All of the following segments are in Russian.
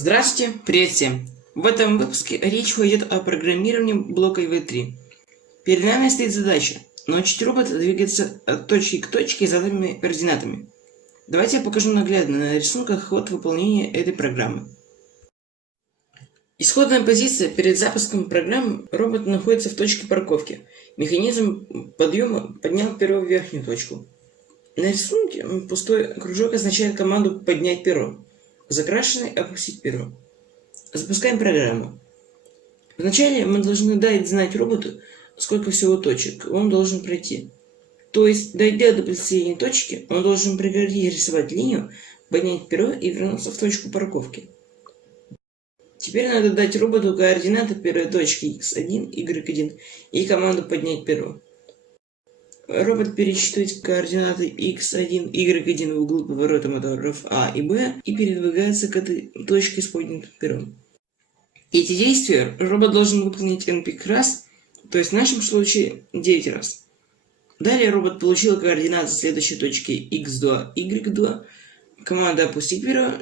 Здравствуйте, привет всем! В этом выпуске речь пойдет о программировании блока V3. Перед нами стоит задача научить робота двигаться от точки к точке с заданными координатами. Давайте я покажу наглядно на рисунках ход выполнения этой программы. Исходная позиция перед запуском программы: робот находится в точке парковки. Механизм подъема поднял перо в верхнюю точку. На рисунке пустой кружок означает команду «поднять перо», закрашенный «опустить перо». Запускаем программу. Вначале мы должны дать знать роботу, сколько всего точек он должен пройти. То есть, дойдя до последней точки, он должен прекратить рисовать линию, поднять перо и вернуться в точку парковки. Теперь надо дать роботу координаты первой точки x1, y1 и команду «поднять перо». Робот пересчитывает координаты x1, y1 в углу поворота моторов А и Б и передвигается к этой точке с поднятым пером. Эти действия робот должен выполнить npk раз, то есть в нашем случае 9 раз. Далее робот получил координаты следующей точки x2, y2. Команда «опустить перо».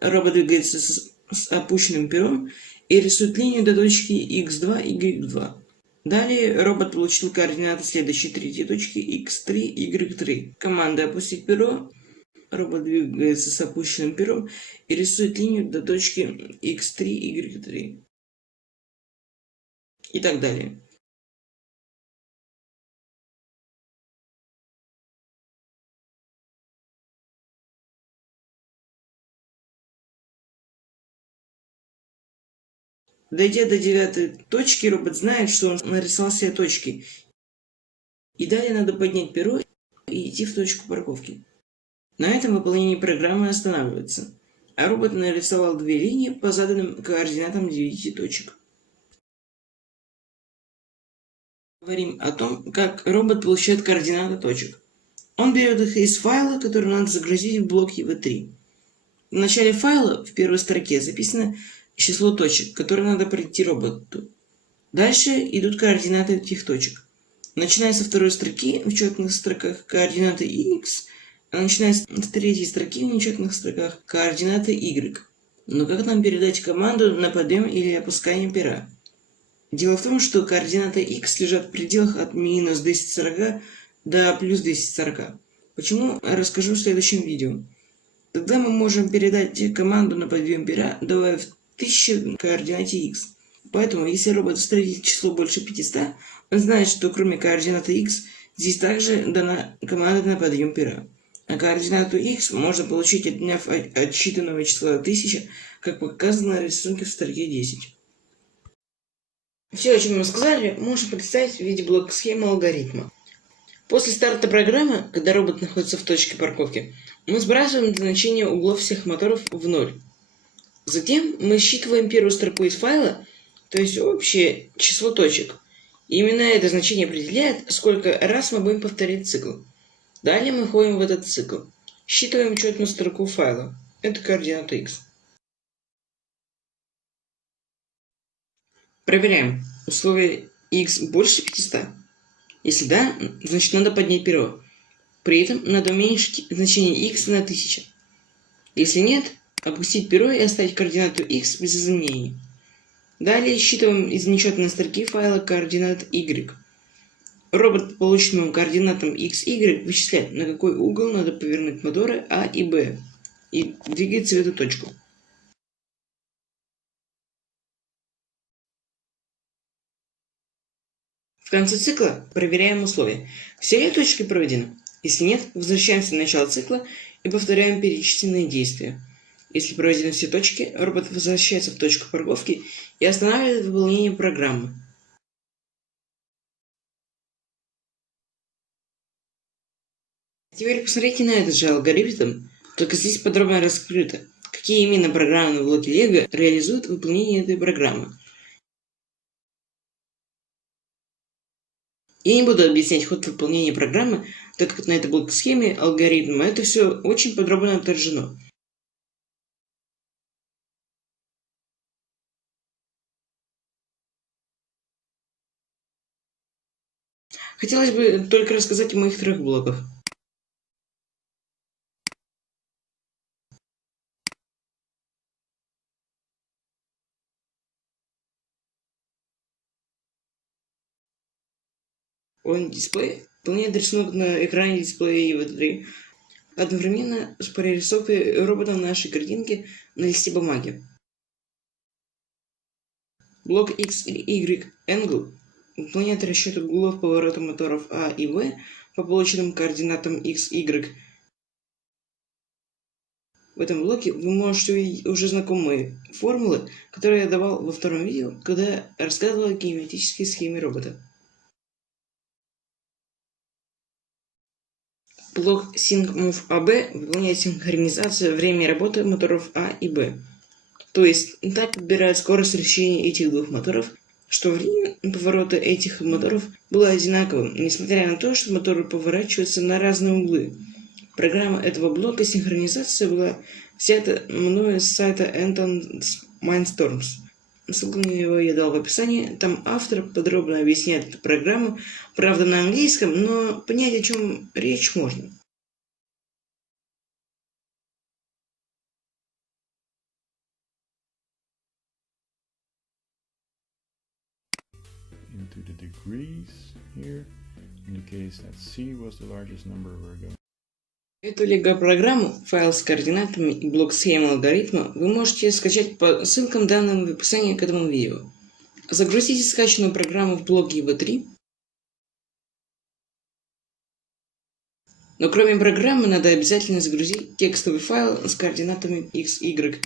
Робот двигается с опущенным пером и рисует линию до точки x2, y2. Далее робот получил координаты следующей третьей точки x3, y3. Команда «опустить перо». Робот двигается с опущенным пером и рисует линию до точки x3, y3. И так далее. Дойдя до 9 точки, робот знает, что он нарисовал все точки. И далее надо поднять перо и идти в точку парковки. На этом выполнение программы останавливается, а робот нарисовал две линии по заданным координатам 9 точек. Говорим о том, как робот получает координаты точек. Он берет их из файла, который надо загрузить в блок EV3. В начале файла в первой строке записано число точек, которые надо пройти роботу. Дальше идут координаты этих точек. Начиная со второй строки в четных строках координаты x, а начиная с третьей строки в нечетных строках координаты y. Но как нам передать команду на подъем или опускание пера? Дело в том, что координаты x лежат в пределах от минус 240 до плюс 240. Почему? Расскажу в следующем видео. Тогда мы можем передать команду на подъем пера, добавив 1000 координате x. Поэтому, если робот встретит число больше 500, он знает, что кроме координаты x, здесь также дана команда на подъем пера. А координату x можно получить, отняв от отсчитанного числа 1000, как показано на рисунке в строке 10. Все, о чем мы сказали, можно представить в виде блок-схемы алгоритма. После старта программы, когда робот находится в точке парковки, мы сбрасываем значение углов всех моторов в 0. Затем мы считываем первую строку из файла, то есть общее число точек. И именно это значение определяет, сколько раз мы будем повторять цикл. Далее мы входим в этот цикл. Считываем четную строку файла. Это координата x. Проверяем. Условие x больше 500. Если да, значит надо поднять перо. При этом надо уменьшить значение x на 1000. Если нет, опустить перо и оставить координату x без изменений. Далее считываем из нечетной строки файла координат y. Робот по полученным координатам x, y вычисляет, на какой угол надо повернуть моторы А и Б, и двигается в эту точку. В конце цикла проверяем условия. Все ли точки проведены? Если нет, возвращаемся в начало цикла и повторяем перечисленные действия. Если проведены все точки, робот возвращается в точку парковки и останавливает выполнение программы. Теперь посмотрите на этот же алгоритм, только здесь подробно раскрыто, какие именно программные блоки Lego реализуют выполнение этой программы. Я не буду объяснять ход выполнения программы, так как на этой блок-схеме алгоритма это все очень подробно отражено. Хотелось бы только рассказать о моих 3 блоках. On Display выполняет рисунок на экране дисплея EV3 одновременно с прорисовкой робота нашей картинки на листе бумаги. Блок X и Y Angle выполняет расчет углов поворота моторов А и В по полученным координатам X, Y. В этом блоке вы можете увидеть уже знакомые формулы, которые я давал во втором видео, когда рассказывал о кинематической схеме робота. Блок SyncMove-AB выполняет синхронизацию времени работы моторов А и Б. То есть так подбирает скорость вращения этих двух моторов, что время поворота этих моторов было одинаковым, несмотря на то, что моторы поворачиваются на разные углы. Программа этого блока синхронизации была взята мною с сайта Anton Mindstorms. Ссылку на него я дал в описании. Там автор подробно объясняет эту программу, правда на английском, но понять, о чем речь можно. Into the degrees here, in the case that C was the largest number we're going. Эту лего-программу, файл с координатами и блок схемы алгоритма вы можете скачать по ссылкам, данным в описании к этому видео. Загрузите скачанную программу в блок EV3. Но кроме программы надо обязательно загрузить текстовый файл с координатами X, Y.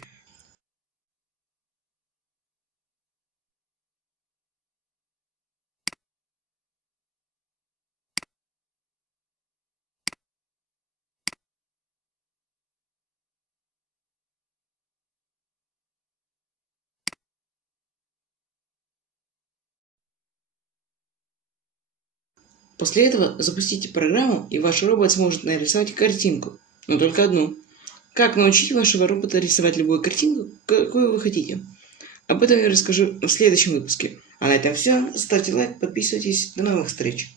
После этого запустите программу, и ваш робот сможет нарисовать картинку, но только одну. Как научить вашего робота рисовать любую картинку, какую вы хотите? Об этом я расскажу в следующем выпуске. А на этом все. Ставьте лайк, подписывайтесь. До новых встреч.